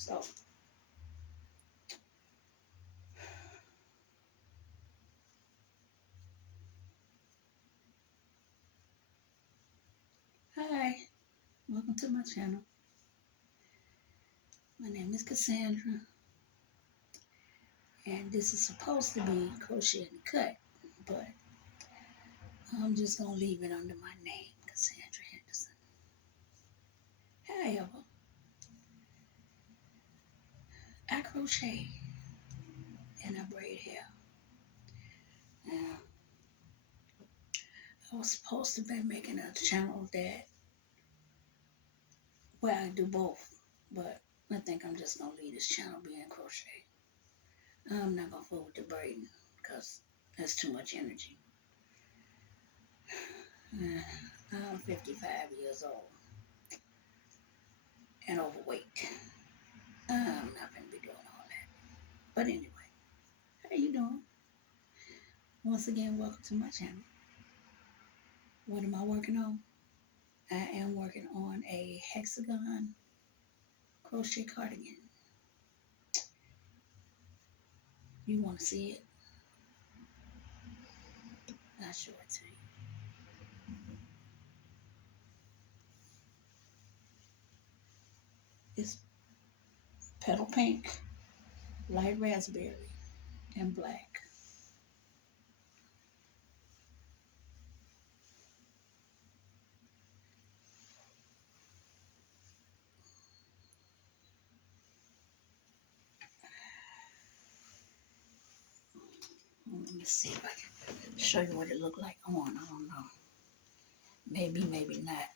So, hi, welcome to my channel. My name is Cassandra, and this is supposed to be crochet and cut, but I'm just gonna leave it under my name, Cassandra Henderson. However, I crochet and I braid hair. Now, I was supposed to be making a channel that where I do both, but I think I'm just gonna leave this channel being crochet. I'm not gonna fool with the braiding because that's too much energy. I'm 55 years old and overweight. I'm not gonna be doing all that. But anyway, how you doing? Once again, welcome to my channel. What am I working on? I am working on a hexagon crochet cardigan. You want to see it? I'll show it to you. It's petal pink, light raspberry, and black. Let me see if I can show you what it looked like on. I don't know. Maybe, maybe not.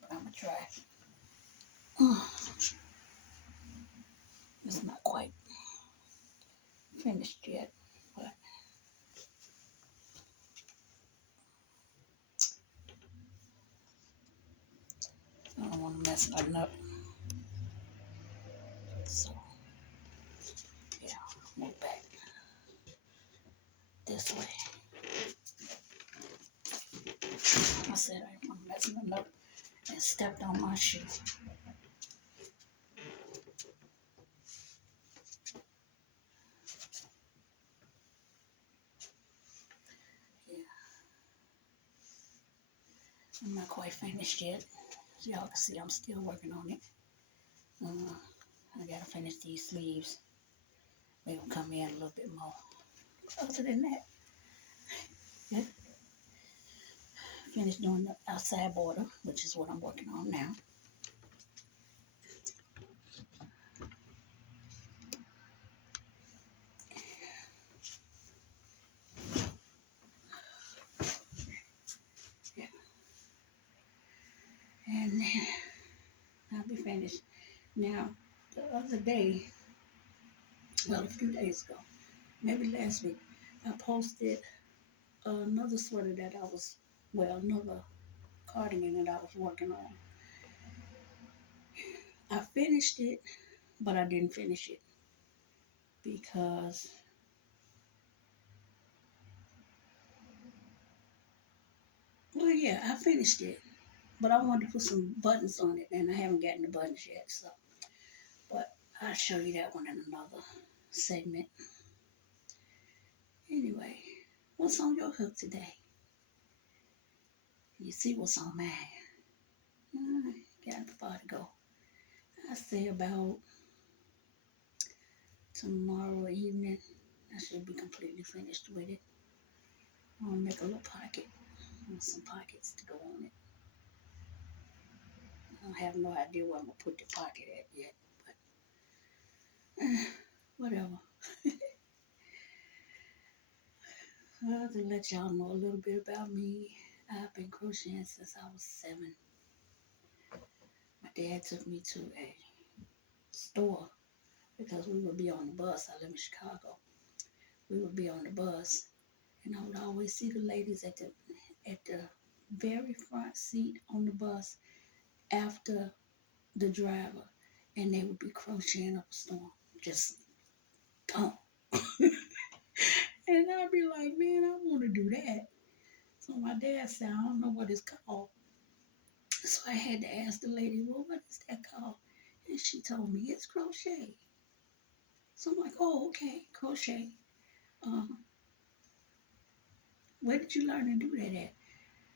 But I'm gonna try. It's not quite finished yet, but I don't want to mess nothing up. So, yeah, move back this way. I said I didn't want to mess nothing up and stepped on my shoe. Yeah, I'm not quite finished yet. As y'all can see, I'm still working on it. I gotta finish these sleeves. They will come in a little bit more. Other than that, yeah, finished doing the outside border, which is what I'm working on now. Yeah. And then I'll be finished. Now, the other day, well, a few days ago, maybe last week, I posted another sweater that I was, well, another cardigan that I was working on. I finished it, but I didn't finish it because, well, yeah, I finished it, but I wanted to put some buttons on it, and I haven't gotten the buttons yet, so, but I'll show you that one in another segment. Anyway, what's on your hook today? You see what's on mine. Got far to go. I say about tomorrow evening, I should be completely finished with it. I'm gonna make a little pocket. Some pockets to go on it. I have no idea where I'm gonna put the pocket at yet, but whatever. To let y'all know a little bit about me, I've been crocheting since I was 7. My dad took me to a store because we would be on the bus. I live in Chicago. We would be on the bus, and I would always see the ladies at the very front seat on the bus after the driver, and they would be crocheting up a storm, just pump. And I'd be like, man, I want to do that. So my dad said, I don't know what it's called. So I had to ask the lady, well, what is that called? And she told me it's crochet. So I'm like, oh, okay, crochet. Um, where did you learn to do that at?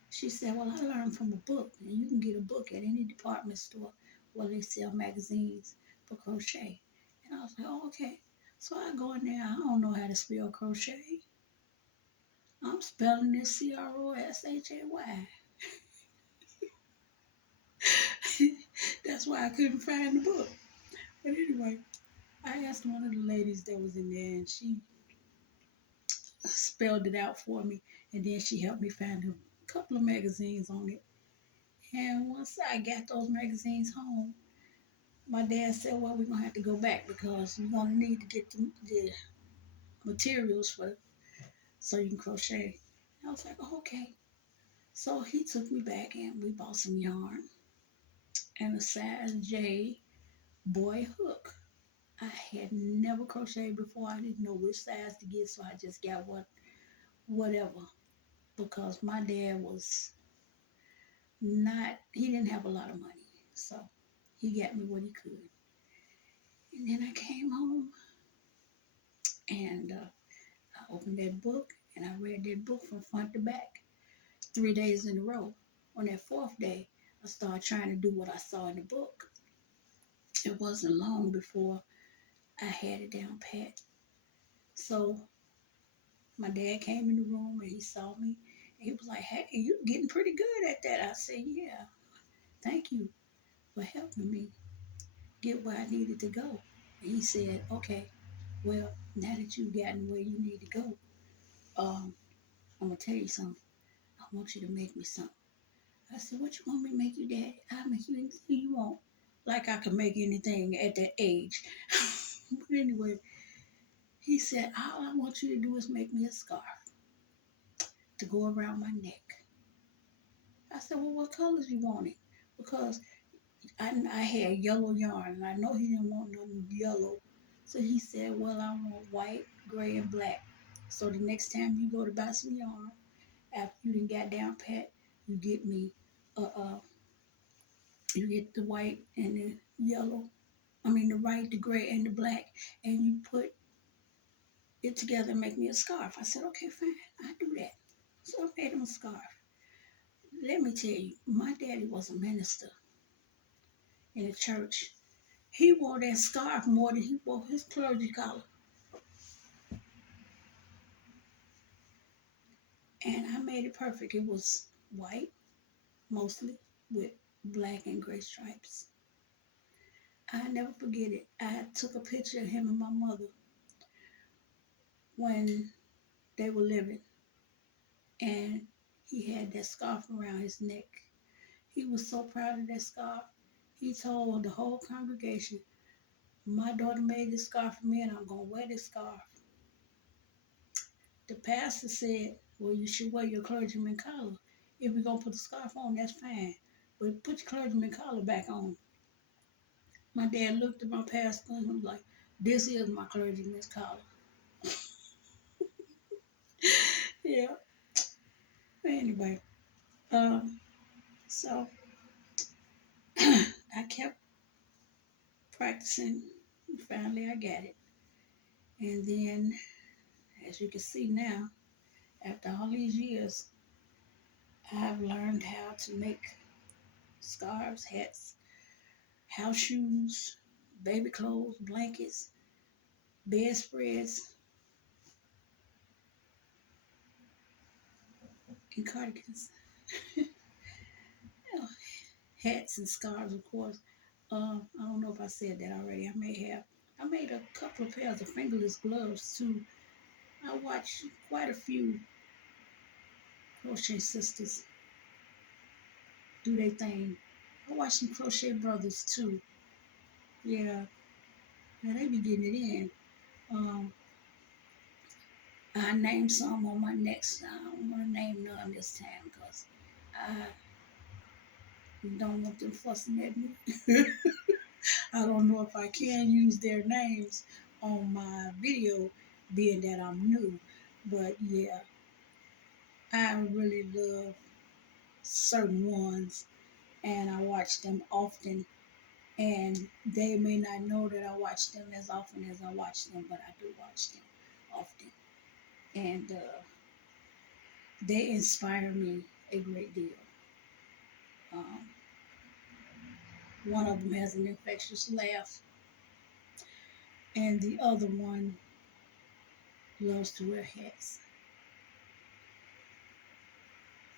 She said, well, I learned from a book. And you can get a book at any department store where they sell magazines for crochet. And I was like, oh, okay. So I go in there. I don't know how to spell crochet. I'm spelling it Croshay. That's why I couldn't find the book. But anyway, I asked one of the ladies that was in there, and she spelled it out for me. And then she helped me find a couple of magazines on it. And once I got those magazines home, my dad said, well, we're going to have to go back because you're going to need to get the materials for so you can crochet. And I was like, oh, okay. So he took me back and we bought some yarn and a size J boy hook. I had never crocheted before. I didn't know which size to get, so I just got whatever. Because my dad was not, he didn't have a lot of money. So he got me what he could. And then I came home and I opened that book and I read that book from front to back 3 days in a row. On that fourth day, I started trying to do what I saw in the book. It wasn't long before I had it down pat. So my dad came in the room and he saw me. And he was like, hey, you're getting pretty good at that. I said, yeah, thank you for helping me get where I needed to go. And he said, okay, well, now that you've gotten where you need to go, I'm going to tell you something. I want you to make me something. I said, what you want me to make you, Daddy? I'll make you anything you want. Like I could make anything at that age. But anyway, he said, all I want you to do is make me a scarf to go around my neck. I said, well, what colors you want it? Because I had yellow yarn, and I know he didn't want nothing yellow. So he said, well, I want white, gray, and black. So the next time you go to buy some yarn, after you done got down pat, you get me, you get the white and the yellow. I mean the white, the gray, and the black, and you put it together and make me a scarf. I said, okay, fine, I do that. So I made him a scarf. Let me tell you, my daddy was a minister in a church. He wore that scarf more than he wore his clergy collar. And I made it perfect. It was white, mostly, with black and gray stripes. I never forget it. I took a picture of him and my mother when they were living. And he had that scarf around his neck. He was so proud of that scarf. He told the whole congregation, my daughter made this scarf for me and I'm going to wear this scarf. The pastor said, well, you should wear your clergyman collar. If you're going to put the scarf on, that's fine. But put your clergyman collar back on. My dad looked at my pastor and was like, this is my clergyman's collar. Yeah. Anyway, um, so I kept practicing. Finally, I got it. And then, as you can see now, after all these years, I've learned how to make scarves, hats, house shoes, baby clothes, blankets, bedspreads, and cardigans. Oh, hats and scarves, of course. I don't know if I said that already. I may have. I made a couple of pairs of fingerless gloves too. I watched quite a few crochet sisters do their thing. I watched some crochet brothers too. Yeah, now they be getting it in. Um, I named some on my next. I don't want to name none this time because I don't want them fussing at me. I don't know if I can use their names on my video, being that I'm new. But yeah, I really love certain ones and I watch them often. And they may not know that I watch them as often as I watch them, but I do watch them often. And they inspire me a great deal. Um, one of them has an infectious laugh, and the other one loves to wear hats.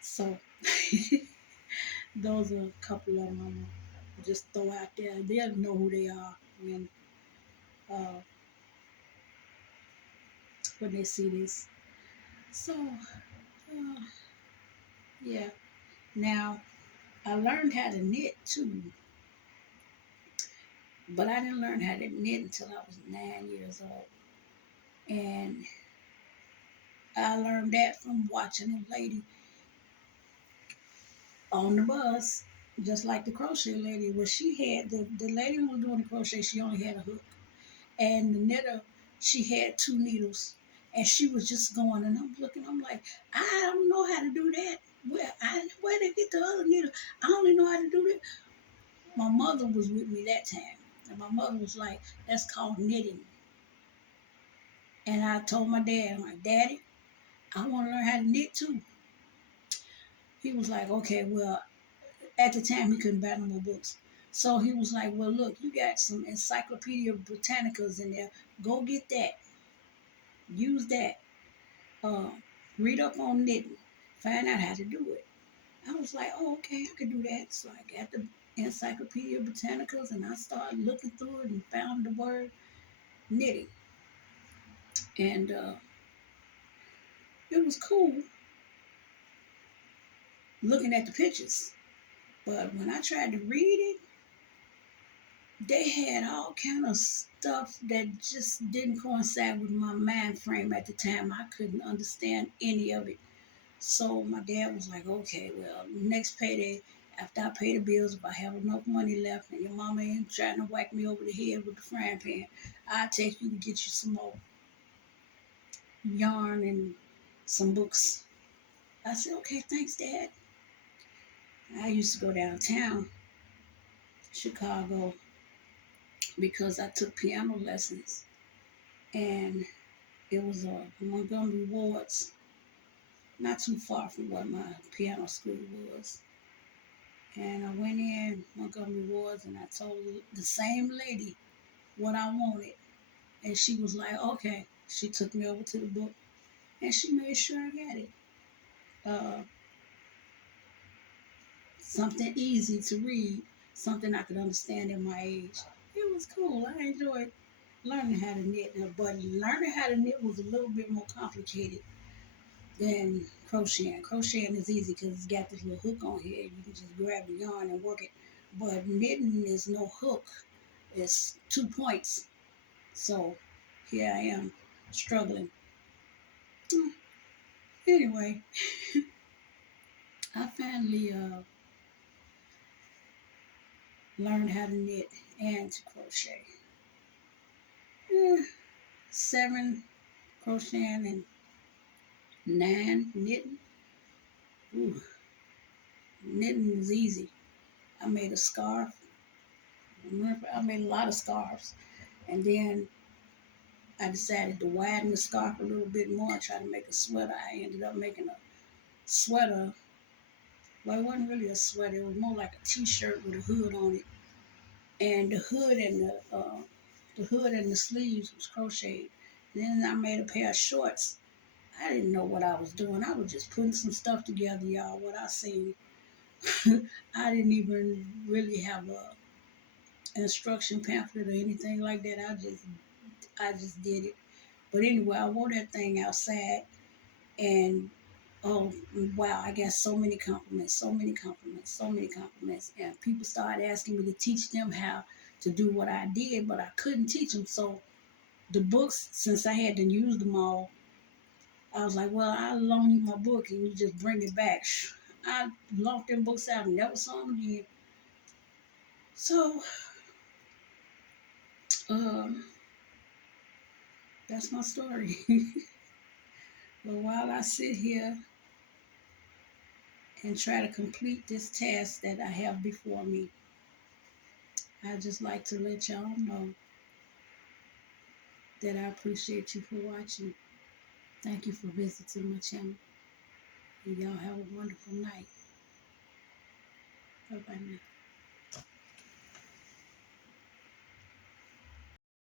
So those are a couple of them I'm gonna just throw out there. They'll know who they are uh, when they see this. So yeah. Now I learned how to knit too, but I didn't learn how to knit until I was 9 years old, and I learned that from watching a lady on the bus, just like the crochet lady. Well, she had the lady who was doing the crochet. She only had a hook, and the knitter, she had two needles, and she was just going. And I'm looking. I'm like, I don't know how to do that. Where did they get the other needle? I only know how to do that. My mother was with me that time, and my mother was like, "That's called knitting." And I told my dad, I'm like, "Daddy, I want to learn how to knit too." He was like, "Okay, well." At the time, he couldn't buy no more books. So he was like, "Well, look, you got some Encyclopedia Britannicas in there. Go get that. Use that. Uh, read up on knitting. Find out how to do it." I was like, "Oh, okay, I could do that." So I got the Encyclopedia Britannicas and I started looking through it and found the word knitting. And it was cool looking at the pictures. But when I tried to read it, they had all kind of stuff that just didn't coincide with my mind frame at the time. I couldn't understand any of it. So my dad was like, "Okay, well, next payday, after I pay the bills, if I have enough money left and your mama ain't trying to whack me over the head with the frying pan, I'll take you to get you some more yarn and some books." I said, "Okay, thanks, Dad." I used to go downtown Chicago because I took piano lessons, and it was Montgomery Ward's, not too far from where my piano school was. And I went in Montgomery Ward's and I told the same lady what I wanted. And she was like, "Okay." She took me over to the book and she made sure I got it. Uh, something easy to read, something I could understand in my age. It was cool. I enjoyed learning how to knit, but learning how to knit was a little bit more complicated than crocheting. Crocheting is easy because it's got this little hook on here. You can just grab the yarn and work it. But knitting is no hook. It's 2 points. So here I am struggling. Anyway, I finally learned how to knit and to crochet. Eh, 7 crocheting and 9 knitting. Ooh, knitting was easy. I made a scarf. I made a lot of scarves. And then I decided to widen the scarf a little bit more and try to make a sweater. I ended up making a sweater. Well, it wasn't really a sweater. It was more like a t-shirt with a hood on it. And the hood and the sleeves was crocheted. Then I made a pair of shorts. I didn't know what I was doing. I was just putting some stuff together, y'all. What I seen, I didn't even really have a instruction pamphlet or anything like that. I just did it. But anyway, I wore that thing outside, and oh wow, I got so many compliments, so many compliments, so many compliments, and people started asking me to teach them how to do what I did, but I couldn't teach them. So the books, since I had to use them all, I was like, "Well, I'll loan you my book and you just bring it back." I locked them books out and never saw them again. So um, that's my story. But while I sit here and try to complete this task that I have before me, I just like to let y'all know that I appreciate you for watching. Thank you for visiting my channel. And y'all have a wonderful night. Bye-bye now.